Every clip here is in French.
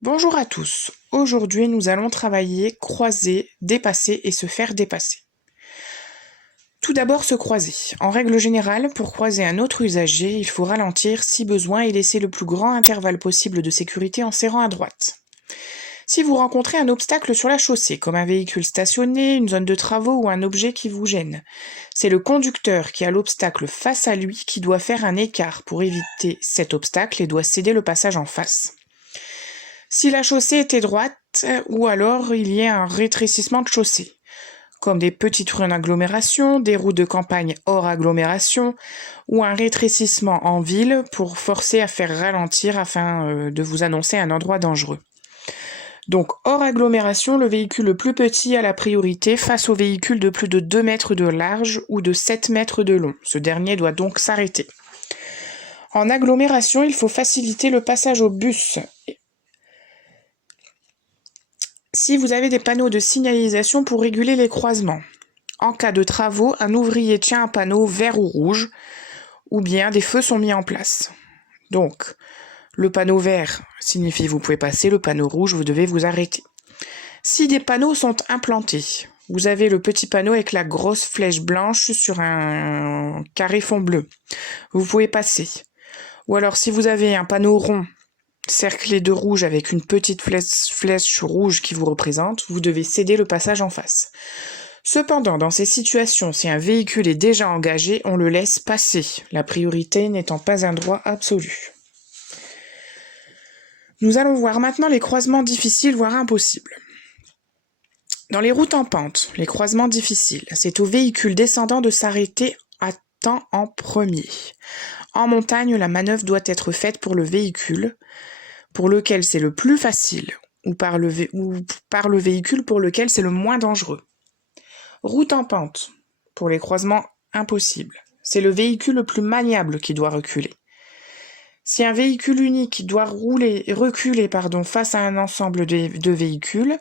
Bonjour à tous. Aujourd'hui, nous allons travailler, croiser, dépasser et se faire dépasser. Tout d'abord, se croiser. En règle générale, pour croiser un autre usager, il faut ralentir si besoin et laisser le plus grand intervalle possible de sécurité en serrant à droite. Si vous rencontrez un obstacle sur la chaussée, comme un véhicule stationné, une zone de travaux ou un objet qui vous gêne, c'est le conducteur qui a l'obstacle face à lui qui doit faire un écart pour éviter cet obstacle et doit céder le passage en face. Si la chaussée était droite, ou alors il y a un rétrécissement de chaussée, comme des petites rues en agglomération, des routes de campagne hors agglomération, ou un rétrécissement en ville pour forcer à faire ralentir afin de vous annoncer un endroit dangereux. Donc hors agglomération, le véhicule le plus petit a la priorité face au véhicule de plus de 2 mètres de large ou de 7 mètres de long. Ce dernier doit donc s'arrêter. En agglomération, il faut faciliter le passage au bus. Si vous avez des panneaux de signalisation pour réguler les croisements. En cas de travaux, un ouvrier tient un panneau vert ou rouge, ou bien des feux sont mis en place. Donc, le panneau vert signifie vous pouvez passer, le panneau rouge, vous devez vous arrêter. Si des panneaux sont implantés, vous avez le petit panneau avec la grosse flèche blanche sur un carré fond bleu. Vous pouvez passer. Ou alors si vous avez un panneau rond cerclé de rouge avec une petite flèche rouge qui vous représente, vous devez céder le passage en face. Cependant, dans ces situations, si un véhicule est déjà engagé, on le laisse passer, la priorité n'étant pas un droit absolu. Nous allons voir maintenant les croisements difficiles, voire impossibles. Dans les routes en pente, les croisements difficiles, c'est au véhicule descendant de s'arrêter à temps en premier. En montagne, la manœuvre doit être faite pour le véhicule pour lequel c'est le plus facile, ou par le véhicule pour lequel c'est le moins dangereux. Route en pente, pour les croisements impossibles, c'est le véhicule le plus maniable qui doit reculer. Si un véhicule unique doit reculer face à un ensemble de véhicules,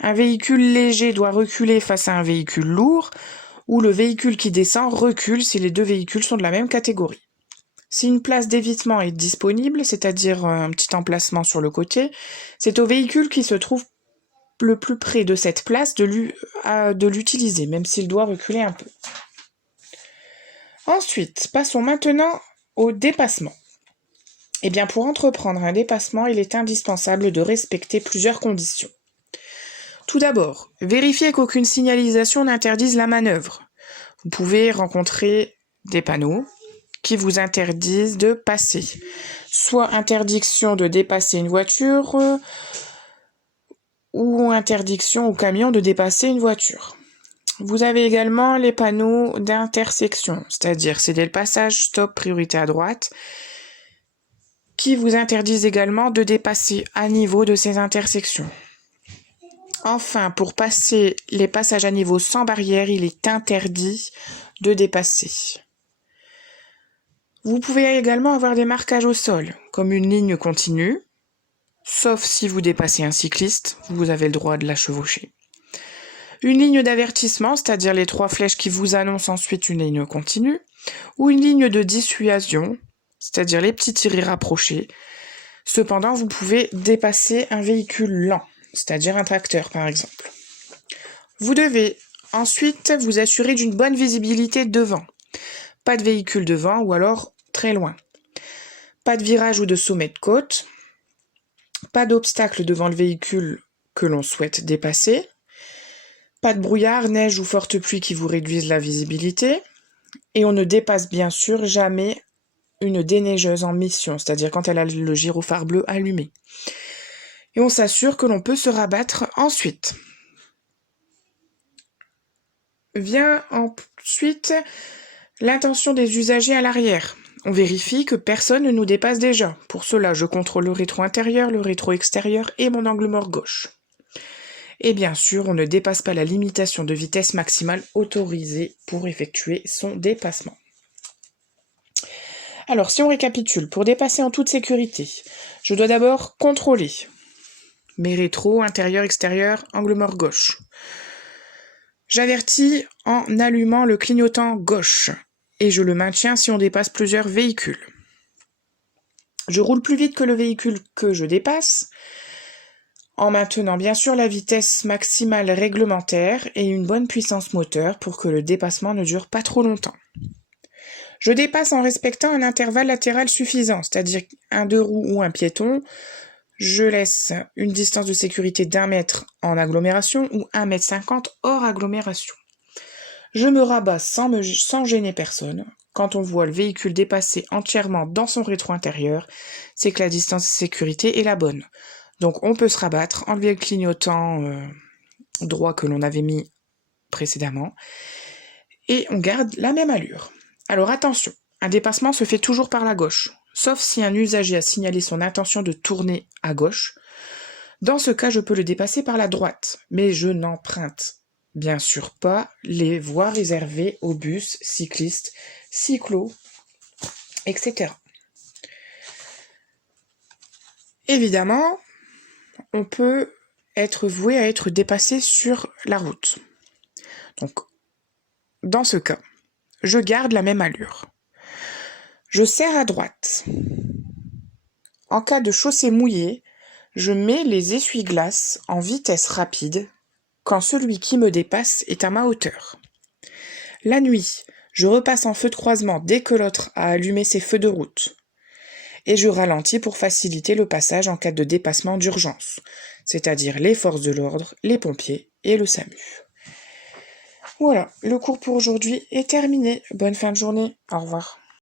un véhicule léger doit reculer face à un véhicule lourd, ou le véhicule qui descend recule si les deux véhicules sont de la même catégorie. Si une place d'évitement est disponible, c'est-à-dire un petit emplacement sur le côté, c'est au véhicule qui se trouve le plus près de cette place de l'utiliser, même s'il doit reculer un peu. Ensuite, passons maintenant au dépassement. Eh bien, pour entreprendre un dépassement, il est indispensable de respecter plusieurs conditions. Tout d'abord, vérifiez qu'aucune signalisation n'interdise la manœuvre. Vous pouvez rencontrer des panneaux qui vous interdisent de passer. Soit interdiction de dépasser une voiture ou interdiction au camion de dépasser une voiture. Vous avez également les panneaux d'intersection, c'est-à-dire céder le passage, stop, priorité à droite, qui vous interdisent également de dépasser à niveau de ces intersections. Enfin, pour passer les passages à niveau sans barrière, il est interdit de dépasser. Vous pouvez également avoir des marquages au sol, comme une ligne continue, sauf si vous dépassez un cycliste, vous avez le droit de la chevaucher. Une ligne d'avertissement, c'est-à-dire les 3 flèches qui vous annoncent ensuite une ligne continue, ou une ligne de dissuasion, c'est-à-dire les petits tirets rapprochés. Cependant, vous pouvez dépasser un véhicule lent, c'est-à-dire un tracteur par exemple. Vous devez ensuite vous assurer d'une bonne visibilité devant. Pas de véhicule devant ou alors très loin. Pas de virage ou de sommet de côte. Pas d'obstacle devant le véhicule que l'on souhaite dépasser. Pas de brouillard, neige ou forte pluie qui vous réduisent la visibilité. Et on ne dépasse bien sûr jamais une déneigeuse en mission, c'est-à-dire quand elle a le gyrophare bleu allumé. Et on s'assure que l'on peut se rabattre ensuite. Vient ensuite l'intention des usagers à l'arrière. On vérifie que personne ne nous dépasse déjà. Pour cela, je contrôle le rétro intérieur, le rétro extérieur et mon angle mort gauche. Et bien sûr, on ne dépasse pas la limitation de vitesse maximale autorisée pour effectuer son dépassement. Alors, si on récapitule, pour dépasser en toute sécurité, je dois d'abord contrôler mes rétros, intérieur, extérieur, angle mort gauche. J'avertis en allumant le clignotant gauche et je le maintiens si on dépasse plusieurs véhicules. Je roule plus vite que le véhicule que je dépasse en maintenant bien sûr la vitesse maximale réglementaire et une bonne puissance moteur pour que le dépassement ne dure pas trop longtemps. Je dépasse en respectant un intervalle latéral suffisant, c'est-à-dire un deux roues ou un piéton. Je laisse une distance de sécurité d'1 mètre en agglomération ou 1,50 m hors agglomération. Je me rabats sans gêner personne. Quand on voit le véhicule dépasser entièrement dans son rétro intérieur, c'est que la distance de sécurité est la bonne. Donc on peut se rabattre, enlever le clignotant droit que l'on avait mis précédemment, et on garde la même allure. Alors attention, un dépassement se fait toujours par la gauche, sauf si un usager a signalé son intention de tourner à gauche. Dans ce cas, je peux le dépasser par la droite, mais je n'emprunte bien sûr pas les voies réservées aux bus, cyclistes, cyclos, etc. Évidemment, on peut être voué à être dépassé sur la route. Donc, dans ce cas, je garde la même allure. Je serre à droite. En cas de chaussée mouillée, je mets les essuie-glaces en vitesse rapide quand celui qui me dépasse est à ma hauteur. La nuit, je repasse en feu de croisement dès que l'autre a allumé ses feux de route. Et je ralentis pour faciliter le passage en cas de dépassement d'urgence, c'est-à-dire les forces de l'ordre, les pompiers et le SAMU. Voilà, le cours pour aujourd'hui est terminé. Bonne fin de journée. Au revoir.